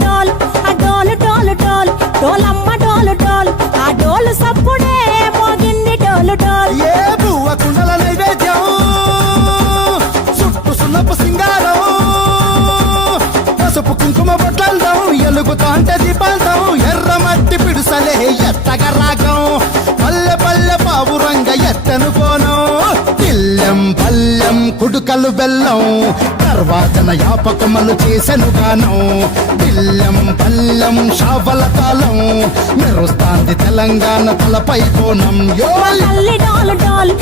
డోల్ ఆ డోలు డోలు డోల్ డోలమ్మ డోలు డోల్ ఆ డోలు సప్పుడే మోగింది డోలు డోల్. ఏ బువ్వ కుండల నైవేద్యం చుట్టు సున్నపు సింగారం పసుపు కుంకుమ బొట్లందం ఎలుగుతాంటే దీపాంతం ఎర్రమట్టి పిడుసలే ఎత్తగ రాగం పల్లె పల్లె పావురంగ ఎత్తను కోనం తిల్లెం పల్లెం కుడుకలు బెల్లం తర్వాతన యాపకమలు చేసెను గానం తిల్లెం పల్లెం షావల తాళం మెరుస్తాంది తెలంగాణ తలపై కోణం యో తల్లి డోలు డోల్